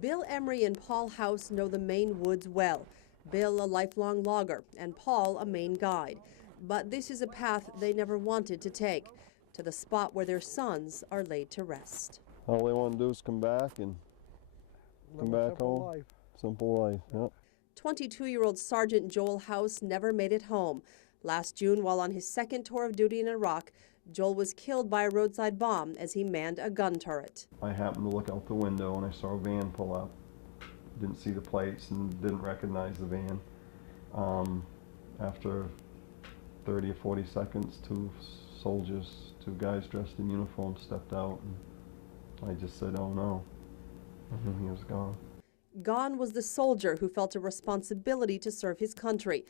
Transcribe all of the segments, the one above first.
Bill Emery and Paul House know the Maine woods well. Bill, a lifelong logger, and Paul, a Maine guide. But this is a path they never wanted to take, to the spot where their sons are laid to rest. All they want to do is come back and come back home. Simple life, yep. 22-year-old Sergeant Joel House never made it home. Last June, while on his second tour of duty in Iraq, Joel was killed by a roadside bomb as he manned a gun turret. I happened to look out the window and I saw a van pull up. Didn't see the plates and didn't recognize the van. After 30 or 40 seconds, two guys dressed in uniform stepped out, and I just said, oh no, and he was gone. Gone was the soldier who felt a responsibility to serve his country.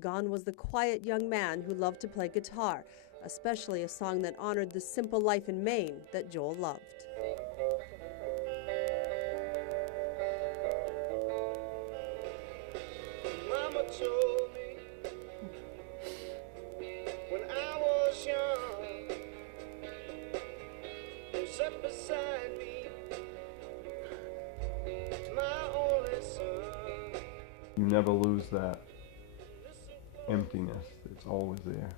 Gone was the quiet young man who loved to play guitar, especially a song that honored the simple life in Maine that Joel loved. Mama told me when I was young, you sat beside me, my only son. You never lose that emptiness. It's always there.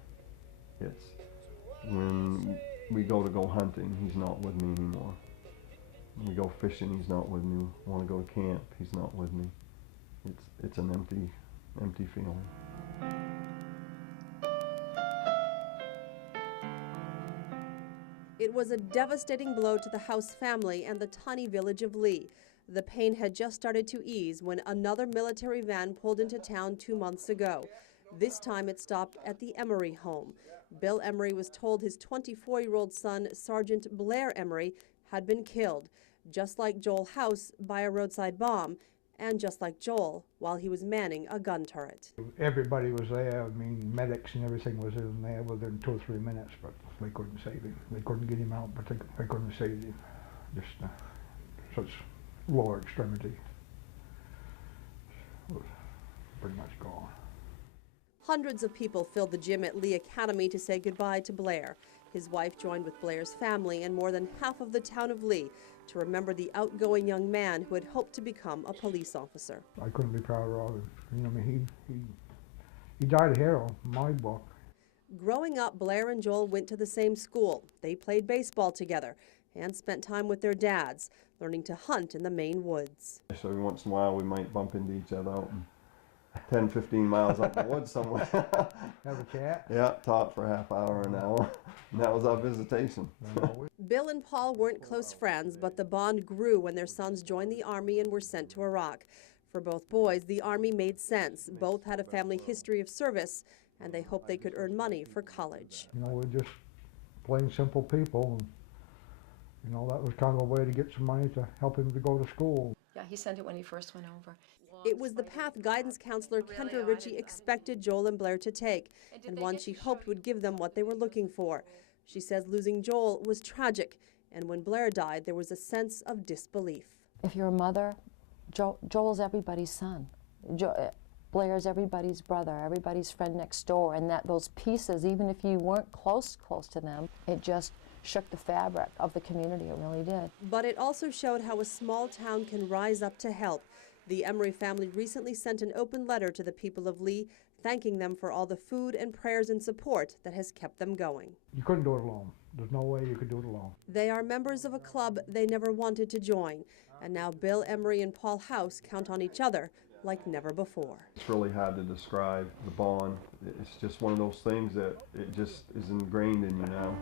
It's when we go hunting, he's not with me anymore. When we go fishing, he's not with me. Want to go to camp, he's not with me. It's an empty feeling. It was a devastating blow to the House family and the tiny village of Lee. The pain had just started to ease when another military van pulled into town 2 months ago. This time it stopped at the Emery home. Bill Emery was told his 24-year-old son, Sergeant Blair Emery, had been killed, just like Joel House, by a roadside bomb, and just like Joel, while he was manning a gun turret. Everybody was there. I mean, medics and everything was in there within 2 or 3 minutes, but they couldn't save him. They couldn't get him out, but they couldn't save him. Just such lower extremity. Was pretty much gone. Hundreds of people filled the gym at Lee Academy to say goodbye to Blair. His wife joined with Blair's family and more than half of the town of Lee to remember the outgoing young man who had hoped to become a police officer. I couldn't be prouder of him. You know, I mean, he died a hero in my book. Growing up, Blair and Joel went to the same school. They played baseball together and spent time with their dads, learning to hunt in the Maine woods. So every once in a while we might bump into each other out 10, 15 miles up the woods somewhere. Have a chat? Yeah, talk for a half hour, an hour. And that was our visitation. Bill and Paul weren't close friends, but the bond grew when their sons joined the Army and were sent to Iraq. For both boys, the Army made sense. Both had a family history of service, and they hoped they could earn money for college. You know, we're just plain simple people. And, you know, that was kind of a way to get some money to help him to go to school. Yeah, he sent it when he first went over. It was the path guidance counselor Kendra Ritchie expected Joel and Blair to take, and one she hoped would give them what they were looking for. She says losing Joel was tragic, and when Blair died, there was a sense of disbelief. If you're a mother, Joel's everybody's son. Blair's everybody's brother, everybody's friend next door, and that those pieces, even if you weren't close to them, it just shook the fabric of the community. It really did. But it also showed how a small town can rise up to help. The Emery family recently sent an open letter to the people of Lee, thanking them for all the food and prayers and support that has kept them going. You couldn't do it alone. There's no way you could do it alone. They are members of a club they never wanted to join, and now Bill Emery and Paul House count on each other like never before. It's really hard to describe the bond. It's just one of those things that it just is ingrained in you now.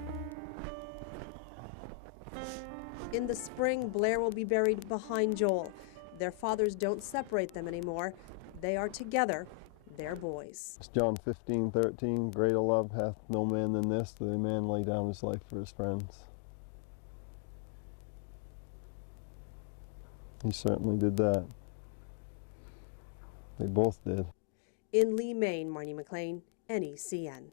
In the spring, Blair will be buried behind Joel. Their fathers don't separate them anymore. They are together. They're boys. It's John 15:13, greater love hath no man than this, that a man lay down his life for his friends. He certainly did that. They both did. In Lee, Maine, Marnie McLean, NECN.